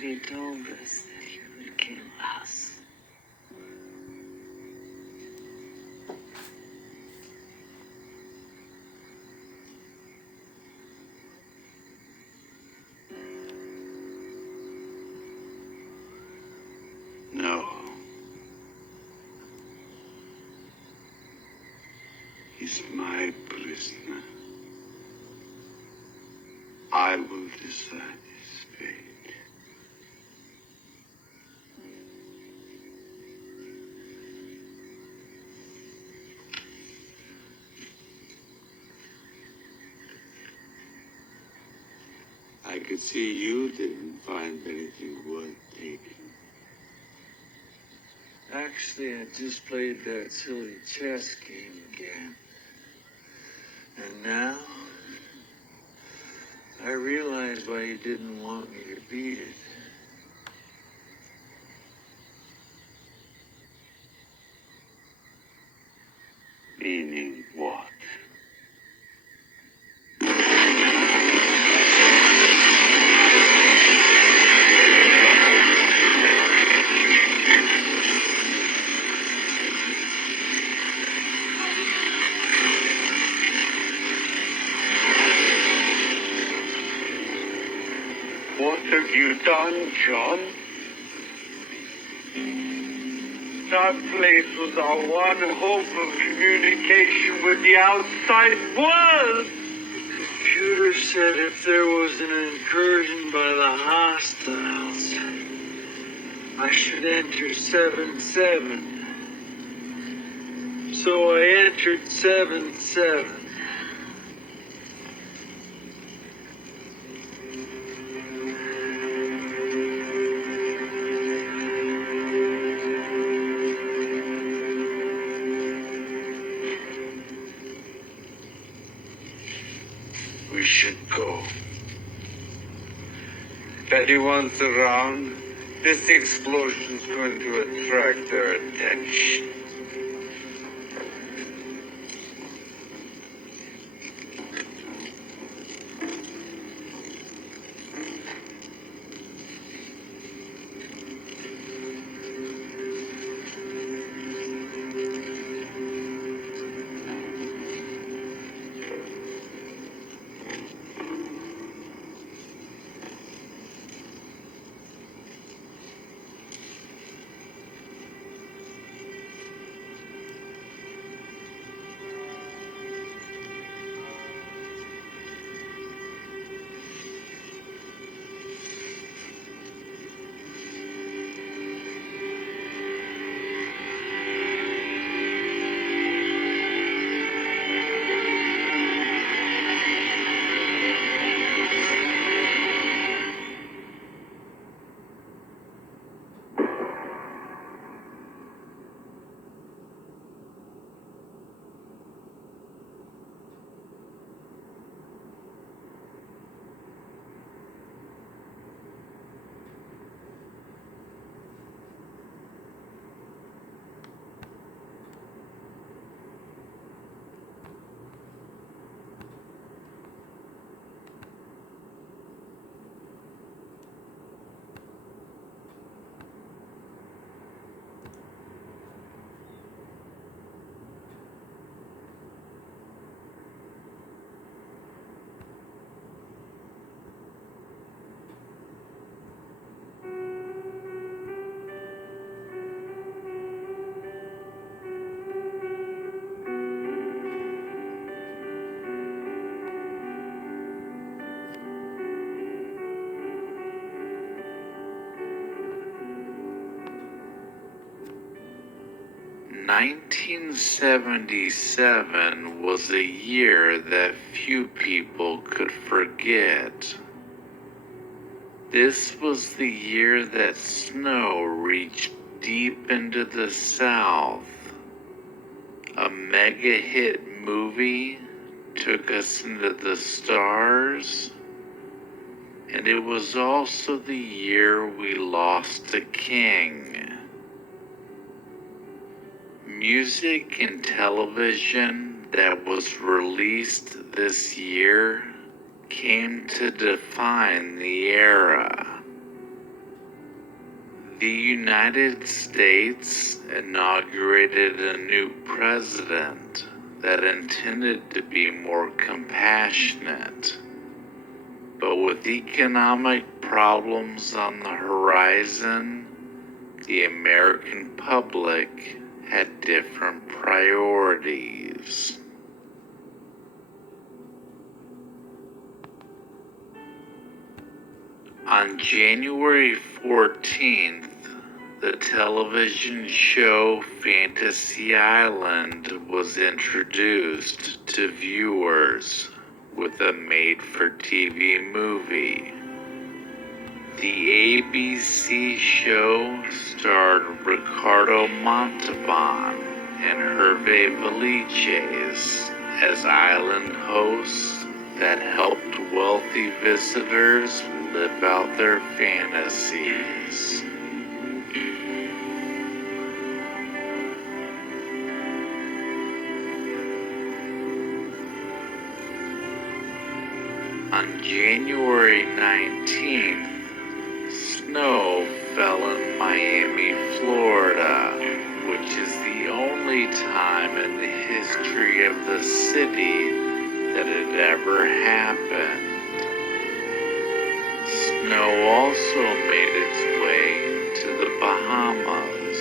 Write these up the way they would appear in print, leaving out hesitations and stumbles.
he told us that he would kill us. No. He's my prisoner. I will decide his fate. I could see you didn't find anything worth taking. Actually, I just played that silly chess game again. And now, I realize why you didn't want me to beat it. Meaning what? What have you done, John? That place was our one hope of communication with the outside world. The computer said if there was an incursion by the hostiles, I should enter 7-7. So I entered 7-7. We should go. If anyone's around, this explosion's going to attract their attention. "1977 was a year that few people could forget. This was the year that snow reached deep into the South. A mega hit movie took us into the stars, and it was also the year we lost a king. Music and television that was released this year came to define the era. The United States inaugurated a new president that intended to be more compassionate. But with economic problems on the horizon, the American public had different priorities. On January 14th, the television show Fantasy Island was introduced to viewers with a made-for-TV movie. The ABC show starred Ricardo Montalban and Hervé Villechaize as island hosts that helped wealthy visitors live out their fantasies. On January 19th, snow fell in Miami, Florida, which is the only time in the history of the city that it ever happened. Snow also made its way to the Bahamas.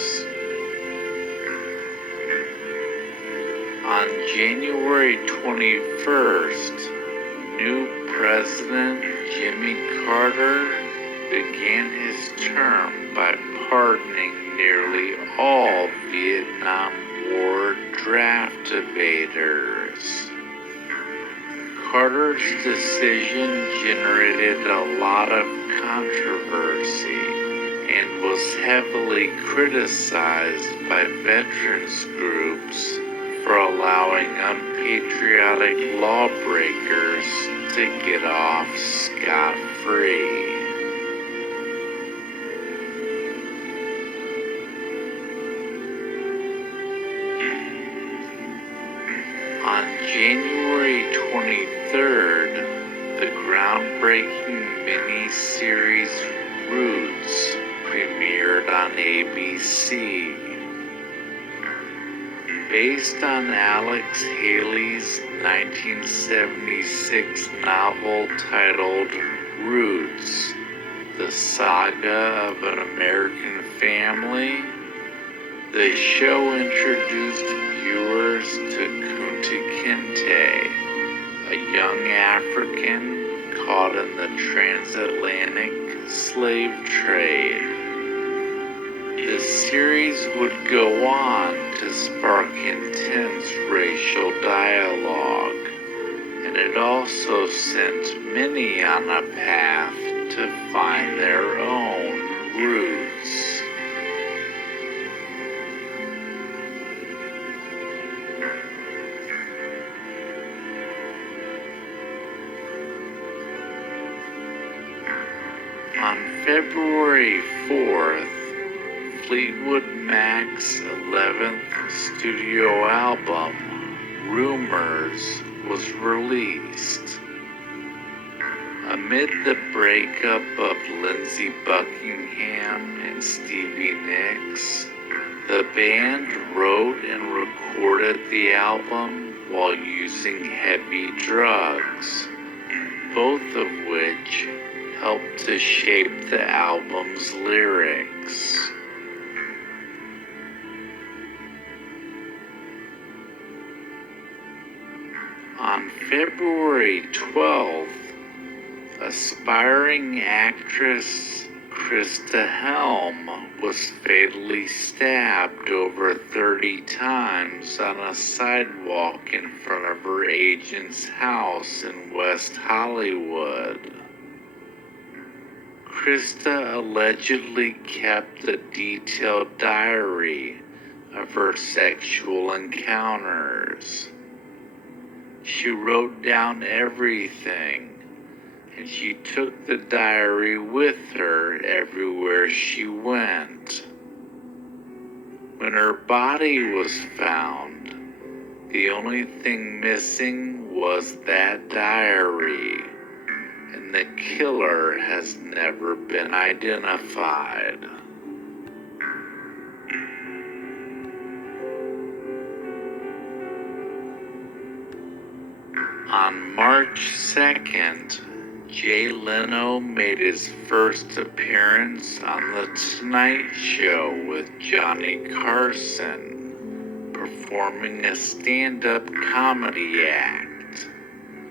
On January 21st, new President Jimmy Carter began his term by pardoning nearly all Vietnam War draft evaders. Carter's decision generated a lot of controversy and was heavily criticized by veterans groups for allowing unpatriotic lawbreakers to get off scot-free. On January 23rd, the groundbreaking mini-series Roots premiered on ABC. Based on Alex Haley's 1976 novel titled Roots, The Saga of an American Family, the show introduced viewers to Kunta Kinte, a young African caught in the transatlantic slave trade. The series would go on to spark intense racial dialogue, and it also sent many on a path to find their own roots. On February 4th, Fleetwood Mac's 11th studio album, Rumors, was released. Amid the breakup of Lindsey Buckingham and Stevie Nicks, the band wrote and recorded the album while using heavy drugs, both of which helped to shape the album's lyrics. On February 12th, aspiring actress Krista Helm was fatally stabbed over 30 times on a sidewalk in front of her agent's house in West Hollywood. Krista allegedly kept a detailed diary of her sexual encounters. She wrote down everything, and she took the diary with her everywhere she went. When her body was found, the only thing missing was that diary, and the killer has never been identified. On March 2nd, Jay Leno made his first appearance on The Tonight Show with Johnny Carson, performing a stand-up comedy act.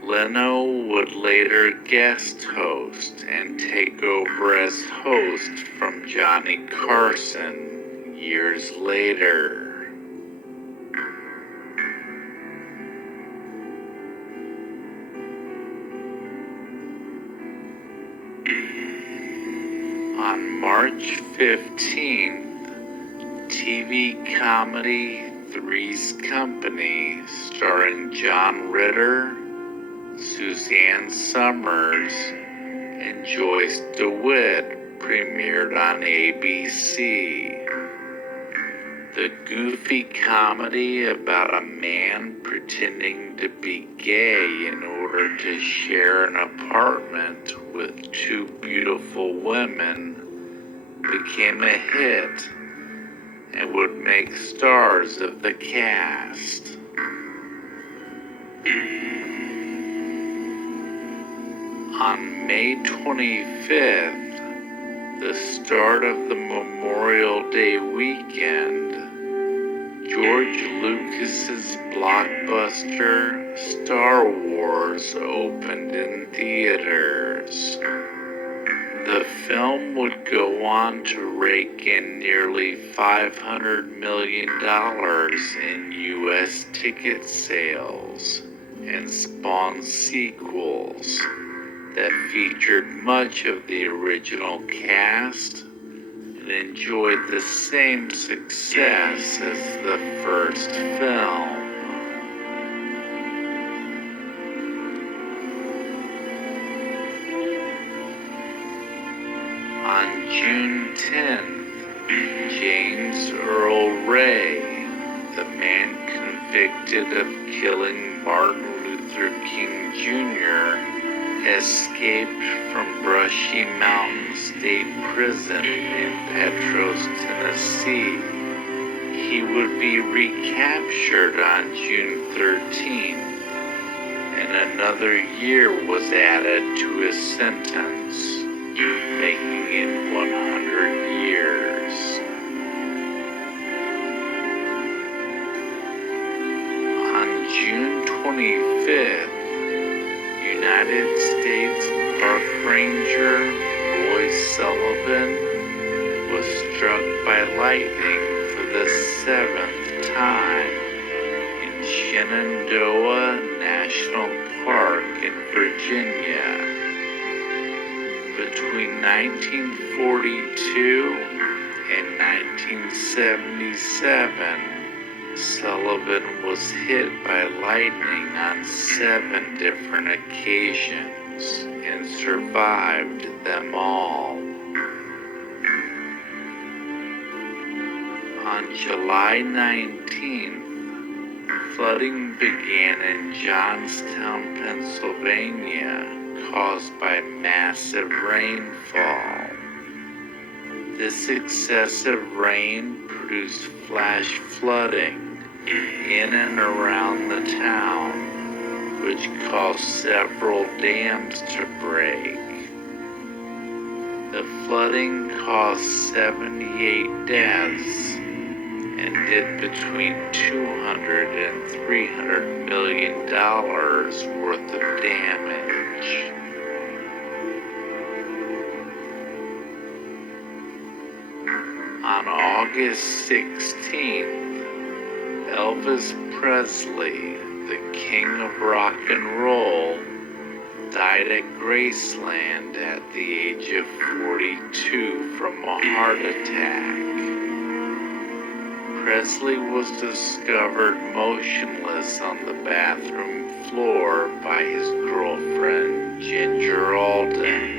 Leno would later guest host and take over as host from Johnny Carson years later. On March 15th, TV comedy Three's Company, starring John Ritter, Suzanne Summers, and Joyce DeWitt, premiered on ABC. The goofy comedy about a man pretending to be gay in order to share an apartment with two beautiful women became a hit and would make stars of the cast. On May 25th, the start of the Memorial Day weekend, George Lucas's blockbuster Star Wars opened in theaters. The film would go on to rake in nearly $500 million in U.S. ticket sales and spawn sequels that featured much of the original cast and enjoyed the same success as the first film. On June 10th, James Earl Ray, the man convicted of killing Martin Luther King Jr., escaped from Brushy Mountain State Prison in Petros, Tennessee. He would be recaptured on June 13th, and another year was added to his sentence, making it 100 years. On June 25th, United States Park Ranger Roy Sullivan was struck by lightning for the 7th time in Shenandoah National Park in Virginia. Between 1942 and 1977, Sullivan was hit by lightning on 7 different occasions and survived them all. On July 19th, flooding began in Johnstown, Pennsylvania, caused by massive rainfall. This excessive rain produced flash flooding in and around the town, which caused several dams to break. The flooding caused 78 deaths and did between $200 and $300 million worth of damage. On August 16th, Elvis Presley, the king of rock and roll, died at Graceland at the age of 42 from a heart attack. Presley was discovered motionless on the bathroom floor by his girlfriend, Ginger Alden.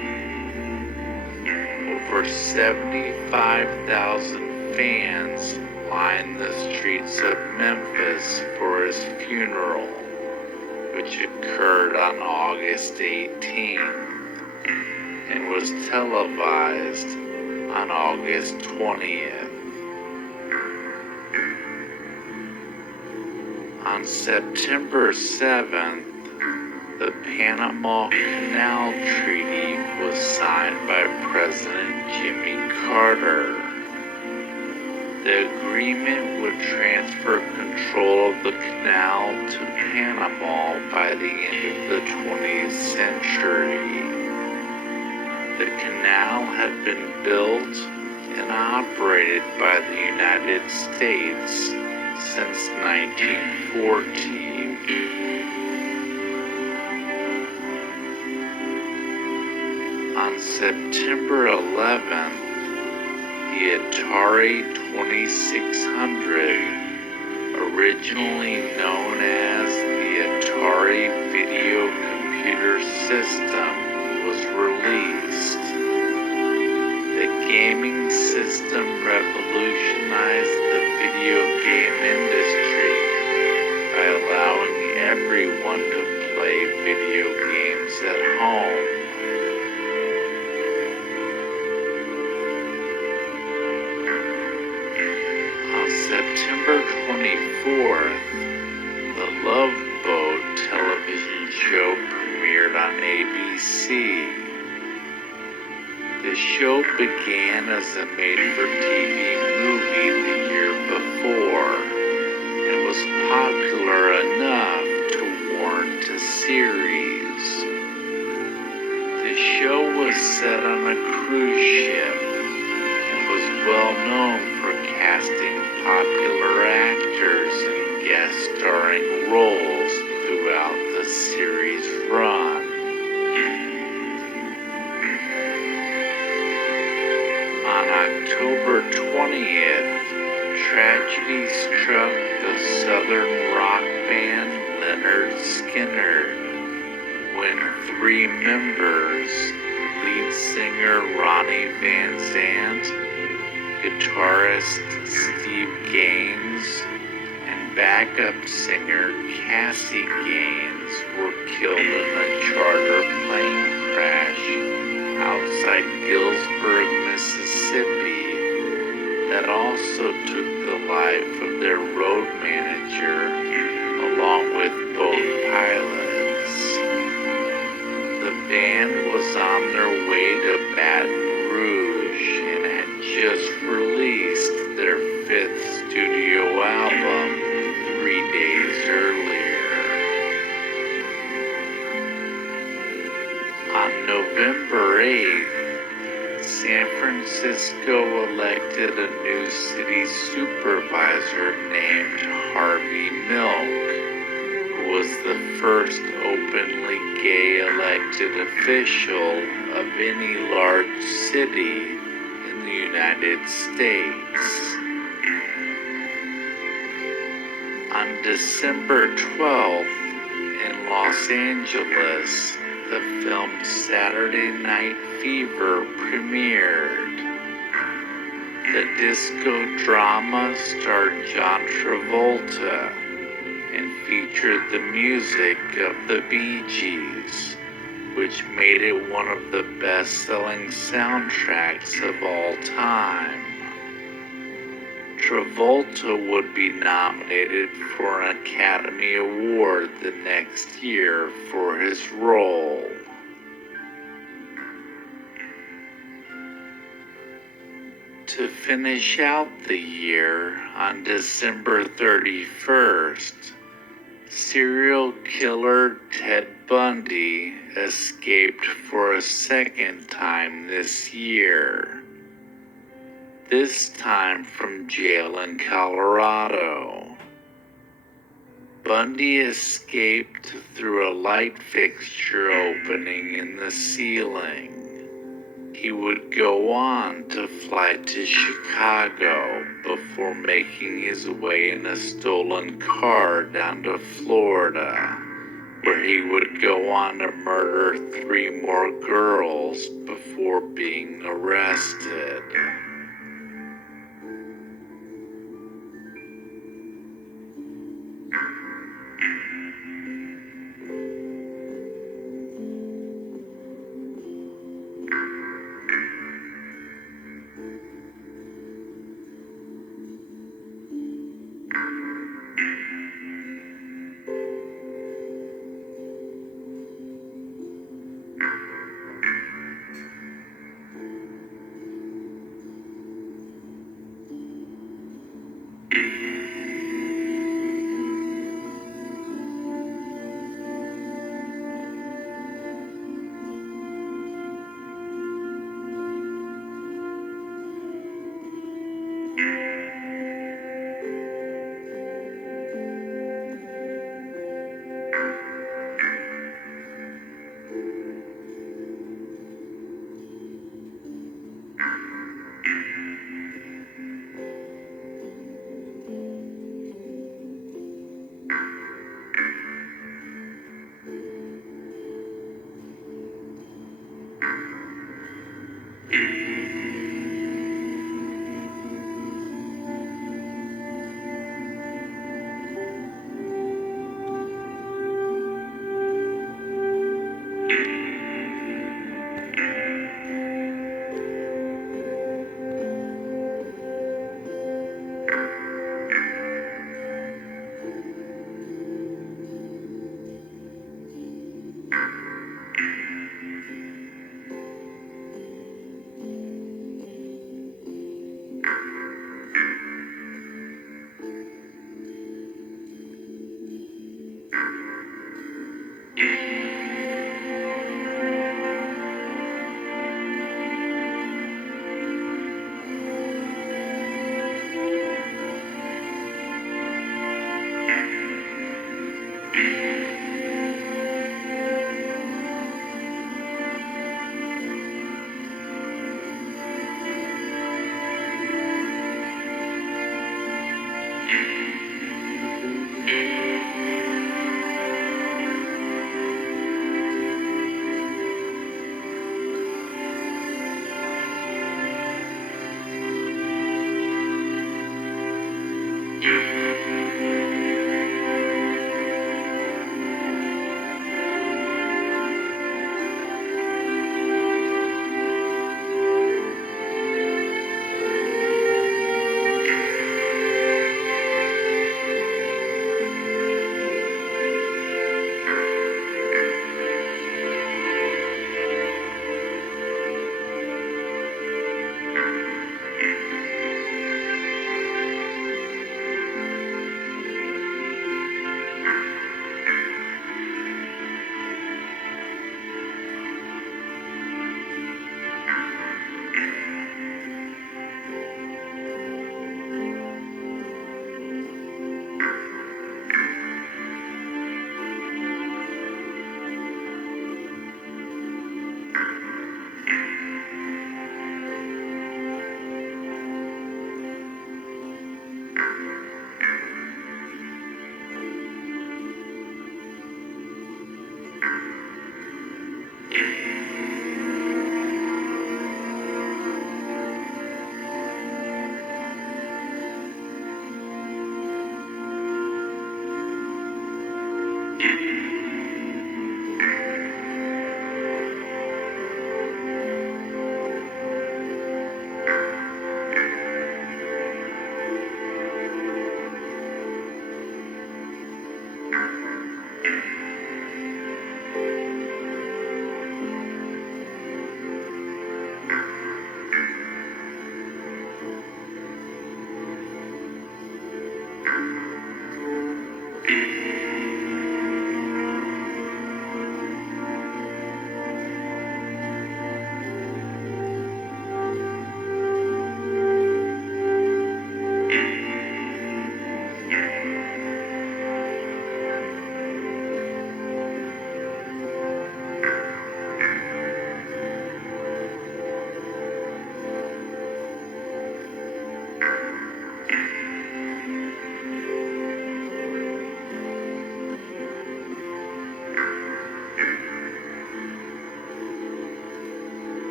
Over 75,000 fans lined the streets of Memphis for his funeral, which occurred on August 18th and was televised on August 20th. On September 7th, The Panama Canal Treaty was signed by President Jimmy Carter. The agreement would transfer control of the canal to Panama by the end of the 20th century. The canal had been built and operated by the United States since 1914. On September 11th, the Atari 2600, originally known as the Atari Video Computer System, was released. The gaming system revolutionized the video game industry by allowing everyone to play video games at home. September 24th, the Love Boat television show premiered on ABC. The show began as a made-for-TV movie the year before and was popular enough to warrant a series. The show was set on a cruise ship and was well known for casting popular actors in guest starring roles throughout the series' run. On October 20th, tragedy struck the southern rock band Leonard Skinner when 3 members, lead singer Ronnie Van Zant, guitarist Steve Gaines, and backup singer Cassie Gaines were killed in a charter plane crash outside Galesburg, Mississippi, that also took the life of their road manager along with both pilots. The band was on their way to Baton Rouge and had just released their 5th studio album 3 days earlier. On November 8th, San Francisco elected a new city supervisor named Harvey Milk, who was the first openly gay elected official of any large city in the United States. On December 12th, in Los Angeles, the film Saturday Night Fever premiered. The disco drama starred John Travolta and featured the music of the Bee Gees, which made it one of the best-selling soundtracks of all time. Travolta would be nominated for an Academy Award the next year for his role. To finish out the year, on December 31st, serial killer Ted Bundy escaped for a second time this year. This time from jail in Colorado. Bundy escaped through a light fixture opening in the ceiling. He would go on to fly to Chicago before making his way in a stolen car down to Florida, where he would go on to murder 3 more girls before being arrested.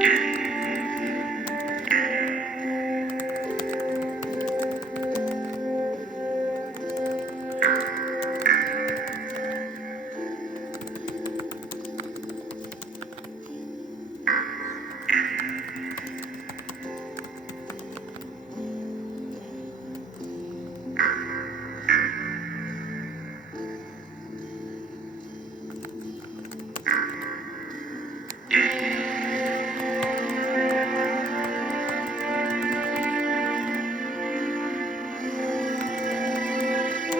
Thank you.